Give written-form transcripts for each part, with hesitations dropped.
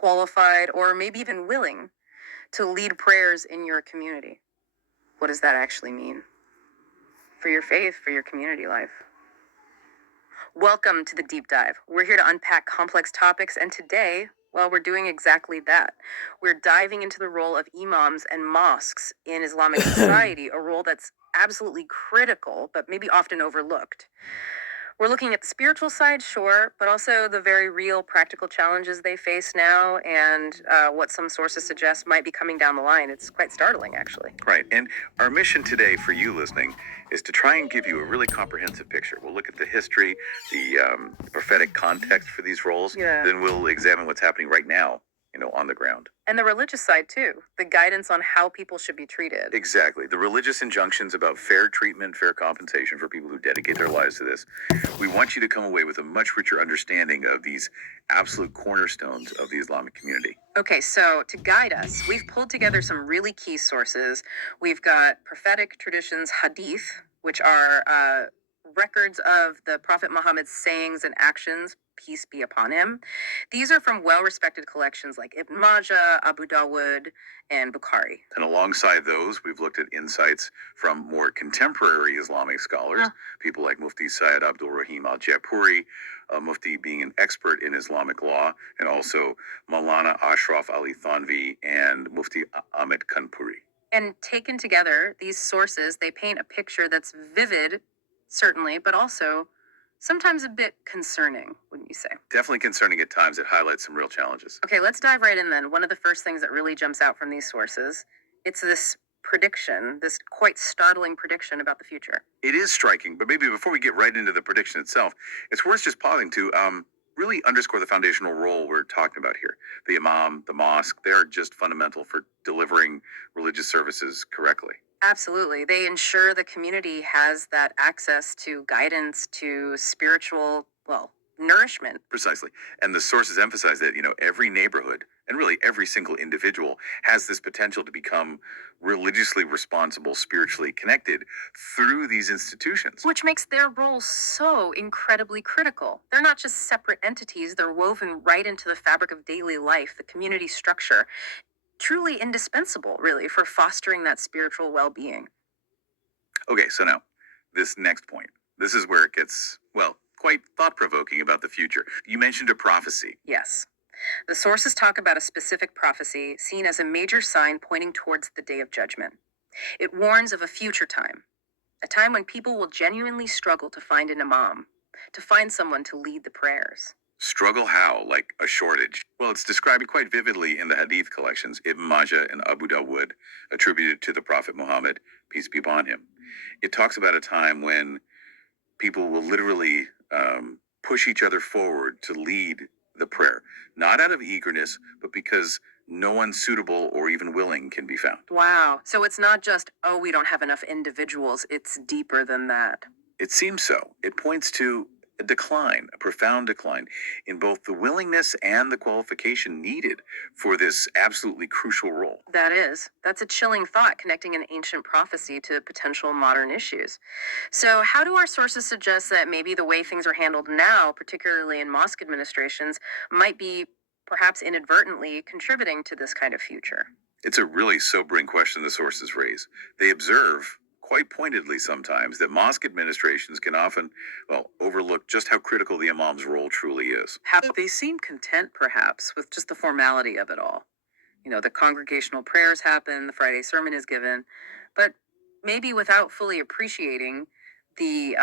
qualified, or maybe even willing to lead prayers in your community. What does that actually mean for your faith, for your community life? Welcome to the deep dive. We're here to unpack complex topics, and today, well, we're doing exactly that. We're diving into the role of imams and mosques in Islamic society, a role that's absolutely critical, but maybe often overlooked. We're looking at the spiritual side, sure, but also the very real practical challenges they face now and what some sources suggest might be coming down the line. It's quite startling, actually. Right. And our mission today for you listening is to try and give you a really comprehensive picture. We'll look at the history, the prophetic context for these roles. Yeah. Then we'll examine what's happening right now, on the ground. And the religious side, too, the guidance on how people should be treated. Exactly. The religious injunctions about fair treatment, fair compensation for people who dedicate their lives to this. We want you to come away with a much richer understanding of these absolute cornerstones of the Islamic community. Okay, so to guide us, we've pulled together some really key sources. We've got prophetic traditions, hadith, which are records of the Prophet Muhammad's sayings and actions, peace be upon him. These are from well-respected collections like Ibn Majah, Abu Dawud, and Bukhari. And alongside those, we've looked at insights from more contemporary Islamic scholars, people like Mufti Syed Abdul Rahim al-Jaipuri, Mufti being an expert in Islamic law, and also Maulana Ashraf Ali Thanvi and Mufti Ahmed Kanpuri. And taken together, these sources, they paint a picture that's vivid, certainly, but also sometimes a bit concerning, wouldn't you say? Definitely concerning at times. It highlights some real challenges. Okay, let's dive right in then. One of the first things that really jumps out from these sources, it's this prediction, this quite startling prediction about the future. It is striking, but maybe before we get right into the prediction itself, it's worth just pausing to really underscore the foundational role we're talking about here. The imam, the mosque, they're just fundamental for delivering religious services correctly. Absolutely. They ensure the community has that access to guidance, to spiritual, well, nourishment. Precisely. And the sources emphasize that, every neighborhood and really every single individual has this potential to become religiously responsible, spiritually connected through these institutions. Which makes their role so incredibly critical. They're not just separate entities, they're woven right into the fabric of daily life, the community structure. Truly indispensable, really, for fostering that spiritual well-being. Okay, so now, this next point. This is where it gets, well, quite thought-provoking about the future. You mentioned a prophecy. Yes. The sources talk about a specific prophecy seen as a major sign pointing towards the day of judgment. It warns of a future time, a time when people will genuinely struggle to find an imam, to find someone to lead the prayers. Struggle how? Like a shortage? Well, it's described quite vividly in the Hadith collections, Ibn Majah and Abu Dawud, attributed to the Prophet Muhammad, peace be upon him. It talks about a time when people will literally push each other forward to lead the prayer, not out of eagerness, but because no one suitable or even willing can be found. Wow. So it's not just, oh, we don't have enough individuals. It's deeper than that. It seems so. It points to a decline, a profound decline in both the willingness and the qualification needed for this absolutely crucial role. That's a chilling thought, connecting an ancient prophecy to potential modern issues. So how do our sources suggest that maybe the way things are handled now, particularly in mosque administrations, might be perhaps inadvertently contributing to this kind of future? It's a really sobering question the sources raise. They observe quite pointedly sometimes that mosque administrations can often, overlook just how critical the imam's role truly is. How they seem content, perhaps, with just the formality of it all. The congregational prayers happen, the Friday sermon is given, but maybe without fully appreciating the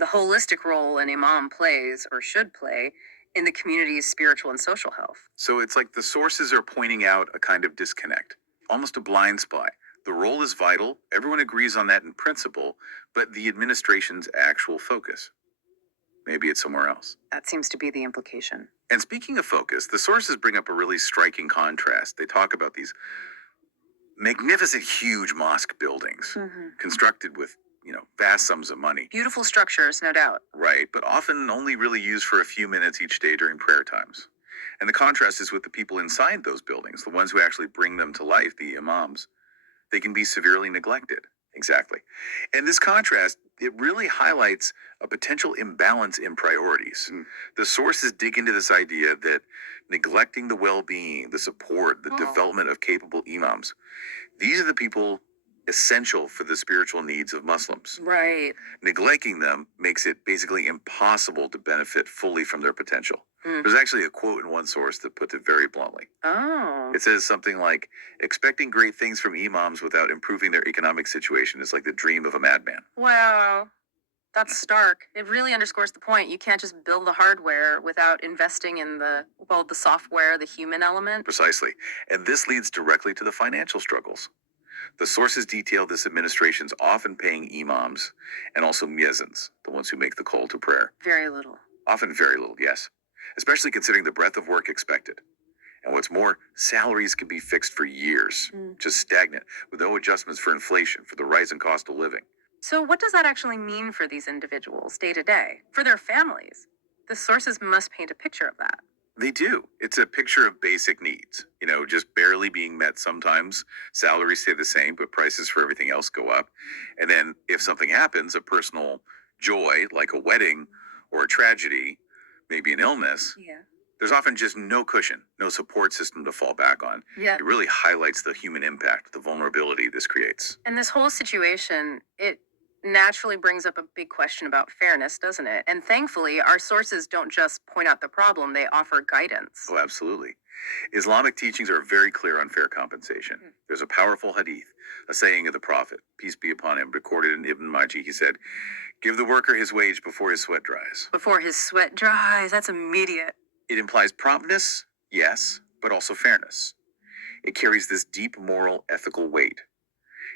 holistic role an imam plays or should play in the community's spiritual and social health. So it's like the sources are pointing out a kind of disconnect, almost a blind spot. The role is vital, everyone agrees on that in principle, but the administration's actual focus, maybe it's somewhere else. That seems to be the implication. And speaking of focus, the sources bring up a really striking contrast. They talk about these magnificent, huge mosque buildings, constructed with, vast sums of money. Beautiful structures, no doubt. Right, but often only really used for a few minutes each day during prayer times. And the contrast is with the people inside those buildings, the ones who actually bring them to life, the imams. They can be severely neglected. Exactly. And this contrast, it really highlights a potential imbalance in priorities. The sources dig into this idea that neglecting the well-being, the support, the development of capable imams. These are the people essential for the spiritual needs of Muslims. Right. Neglecting them makes it basically impossible to benefit fully from their potential. There's actually a quote in one source that puts it very bluntly. Oh. It says something like, expecting great things from imams without improving their economic situation is like the dream of a madman. Wow. That's stark. It really underscores the point. You can't just build the hardware without investing in the software, the human element. Precisely. And this leads directly to the financial struggles. The sources detail this administration's often paying imams and also muezzins, the ones who make the call to prayer. Very little. Often very little, yes. Especially considering the breadth of work expected. And what's more, salaries can be fixed for years, just stagnant, with no adjustments for inflation, for the rise in cost of living. So, what does that actually mean for these individuals day to day, for their families? The sources must paint a picture of that. They do. It's a picture of basic needs, just barely being met sometimes. Salaries stay the same, but prices for everything else go up. And then if something happens, a personal joy, like a wedding or a tragedy, maybe an illness, Yeah. there's often just no cushion, no support system to fall back on. Yeah. It really highlights the human impact, the vulnerability this creates. And this whole situation, it naturally brings up a big question about fairness, doesn't it? And thankfully, our sources don't just point out the problem, they offer guidance. Oh, absolutely. Islamic teachings are very clear on fair compensation. There's a powerful hadith, a saying of the Prophet, peace be upon him, recorded in Ibn Majah. He said, give the worker his wage before his sweat dries. Before his sweat dries, that's immediate. It implies promptness, yes, but also fairness. It carries this deep moral, ethical weight.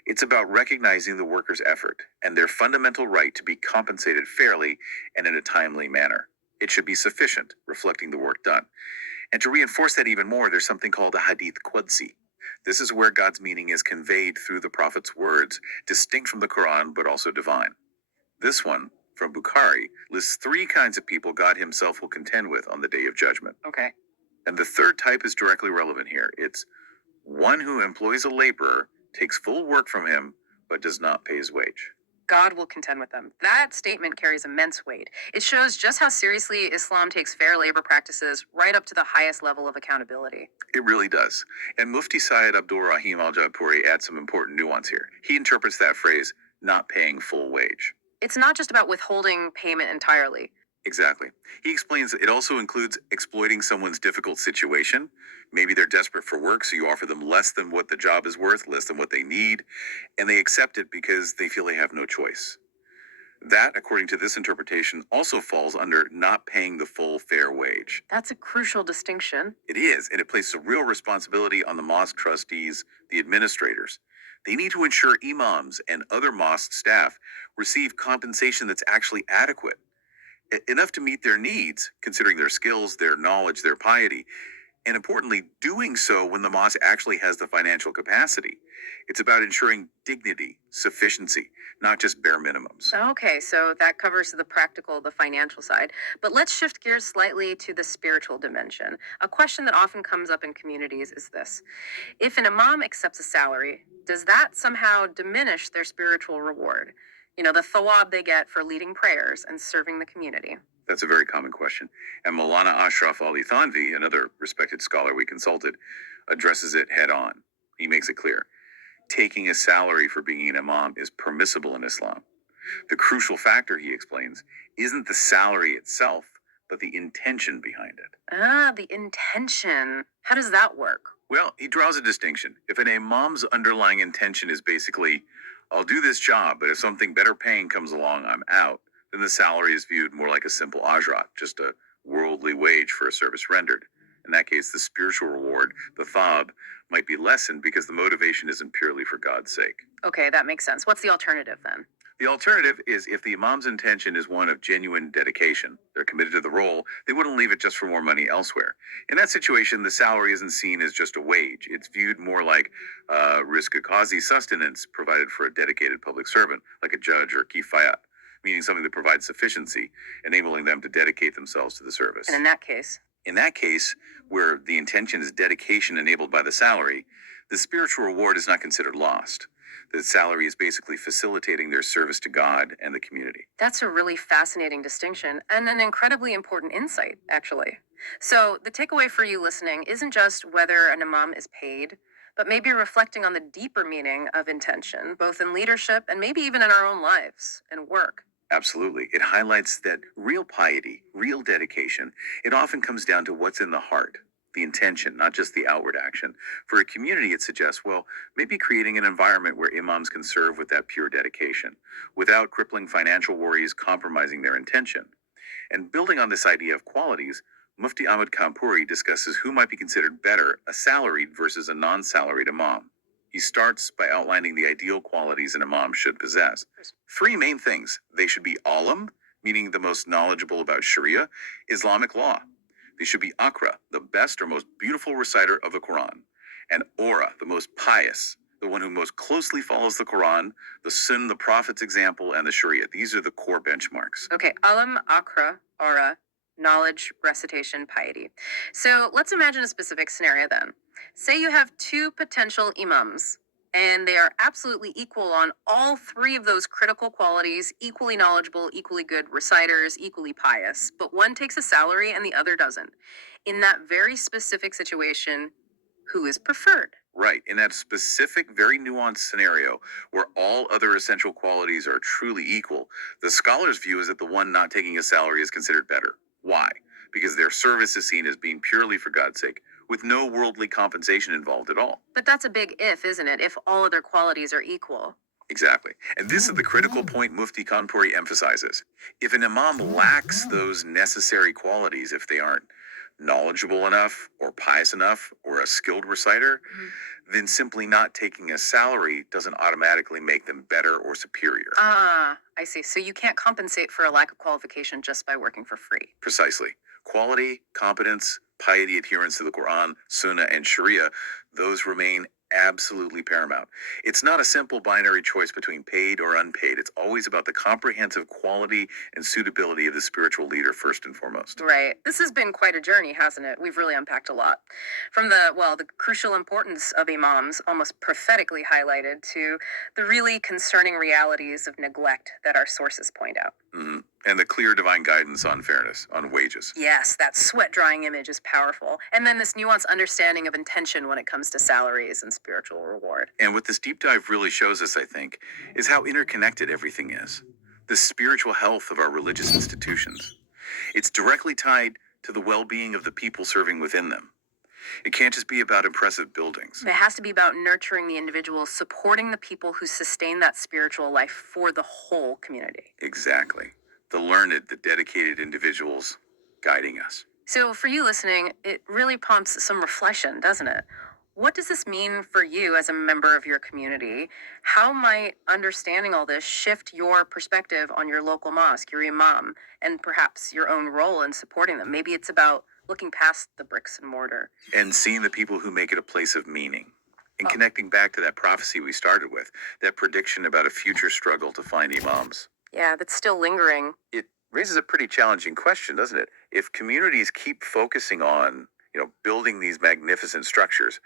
It's about recognizing the worker's effort and their fundamental right to be compensated fairly and in a timely manner. It should be sufficient, reflecting the work done. And to reinforce that even more, there's something called a hadith qudsi. This is where God's meaning is conveyed through the prophet's words, distinct from the Quran, but also divine. This one, from Bukhari, lists 3 kinds of people God himself will contend with on the day of judgment. Okay. And the third type is directly relevant here. It's one who employs a laborer, takes full work from him, but does not pay his wage. God will contend with them. That statement carries immense weight. It shows just how seriously Islam takes fair labor practices right up to the highest level of accountability. It really does. And Mufti Syed Abdul Rahim al-Jaipuri adds some important nuance here. He interprets that phrase, not paying full wage. It's not just about withholding payment entirely. Exactly. He explains that it also includes exploiting someone's difficult situation. Maybe they're desperate for work, so you offer them less than what the job is worth, less than what they need, and they accept it because they feel they have no choice. That, according to this interpretation, also falls under not paying the full fair wage. That's a crucial distinction. It is, and it places a real responsibility on the mosque trustees, the administrators. They need to ensure imams and other mosque staff receive compensation that's actually adequate, enough to meet their needs, considering their skills, their knowledge, their piety, and importantly, doing so when the mosque actually has the financial capacity. It's about ensuring dignity, sufficiency, not just bare minimums. Okay, so that covers the practical, the financial side. But let's shift gears slightly to the spiritual dimension. A question that often comes up in communities is this: if an imam accepts a salary, does that somehow diminish their spiritual reward? The thawab they get for leading prayers and serving the community. That's a very common question. And Maulana Ashraf Ali Thanvi, another respected scholar we consulted, addresses it head on. He makes it clear. Taking a salary for being an imam is permissible in Islam. The crucial factor, he explains, isn't the salary itself, but the intention behind it. Ah, the intention. How does that work? Well, he draws a distinction. If an imam's underlying intention is basically, I'll do this job, but if something better paying comes along, I'm out, then the salary is viewed more like a simple ajrat, just a worldly wage for a service rendered. In that case, the spiritual reward, the thawab, might be lessened because the motivation isn't purely for God's sake. Okay, that makes sense. What's the alternative then? The alternative is if the imam's intention is one of genuine dedication, they're committed to the role, they wouldn't leave it just for more money elsewhere. In that situation, the salary isn't seen as just a wage. It's viewed more like risk qazi sustenance provided for a dedicated public servant, like a judge or kifayat, meaning something that provides sufficiency, enabling them to dedicate themselves to the service. And in that case? In that case, where the intention is dedication enabled by the salary, the spiritual reward is not considered lost. The salary is basically facilitating their service to God and the community. That's a really fascinating distinction and an incredibly important insight, actually. So, the takeaway for you listening isn't just whether an imam is paid, but maybe reflecting on the deeper meaning of intention, both in leadership and maybe even in our own lives and work. Absolutely. It highlights that real piety, real dedication, it often comes down to what's in the heart, the intention, not just the outward action. For a community, it suggests, well, maybe creating an environment where imams can serve with that pure dedication, without crippling financial worries compromising their intention. And building on this idea of qualities, Mufti Ahmad Kanpuri discusses who might be considered better, a salaried versus a non salaried imam. He starts by outlining the ideal qualities an imam should possess. Three main things: they should be alim, meaning the most knowledgeable about Sharia, Islamic law. They should be akra, the best or most beautiful reciter of the Quran, and ora, the most pious, the one who most closely follows the Quran, the Sunnah, the Prophet's example, and the Sharia. These are the core benchmarks. Okay, alam, akra, aura, knowledge, recitation, piety. So let's imagine a specific scenario then. Say you have two potential imams, and they are absolutely equal on all three of those critical qualities, equally knowledgeable, equally good reciters, equally pious, but one takes a salary and the other doesn't. In that very specific situation, who is preferred? Right, in that specific, very nuanced scenario where all other essential qualities are truly equal, the scholar's view is that the one not taking a salary is considered better. Why? Because their service is seen as being purely for God's sake, with no worldly compensation involved at all. But that's a big if, isn't it? If all other qualities are equal. Exactly. And this is the critical point Mufti Kanpuri emphasizes. If an imam lacks those necessary qualities, if they aren't knowledgeable enough or pious enough or a skilled reciter, then simply not taking a salary doesn't automatically make them better or superior. Ah, I see. So you can't compensate for a lack of qualification just by working for free. Precisely. Quality, competence, piety, adherence to the Quran, Sunnah, and Sharia, those remain absolutely paramount. It's not a simple binary choice between paid or unpaid. It's always about the comprehensive quality and suitability of the spiritual leader first and foremost. Right. This has been quite a journey, hasn't it? We've really unpacked a lot. From the crucial importance of imams, almost prophetically highlighted, to the really concerning realities of neglect that our sources point out. And the clear divine guidance on fairness, on wages. Yes, that sweat drying image is powerful. And then this nuanced understanding of intention when it comes to salaries and spiritual reward. And what this deep dive really shows us, I think, is how interconnected everything is. The spiritual health of our religious institutions. It's directly tied to the well-being of the people serving within them. It can't just be about impressive buildings. It has to be about nurturing the individual, supporting the people who sustain that spiritual life for the whole community. Exactly. The learned, the dedicated individuals guiding us. So, for you listening, it really prompts some reflection, doesn't it? What does this mean for you as a member of your community? How might understanding all this shift your perspective on your local mosque, your imam, and perhaps your own role in supporting them? Maybe it's about looking past the bricks and mortar. And seeing the people who make it a place of meaning. And Oh. connecting back to that prophecy we started with, that prediction about a future struggle to find imams. Yeah, that's still lingering. It raises a pretty challenging question, doesn't it? If communities keep focusing on, building these magnificent structures,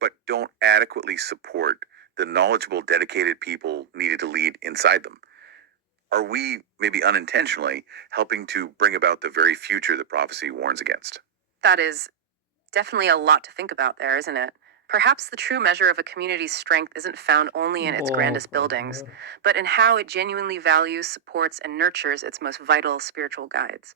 but don't adequately support the knowledgeable, dedicated people needed to lead inside them, are we maybe unintentionally helping to bring about the very future the prophecy warns against? That is definitely a lot to think about there, isn't it? Perhaps the true measure of a community's strength isn't found only in its grandest buildings, but in how it genuinely values, supports, and nurtures its most vital spiritual guides.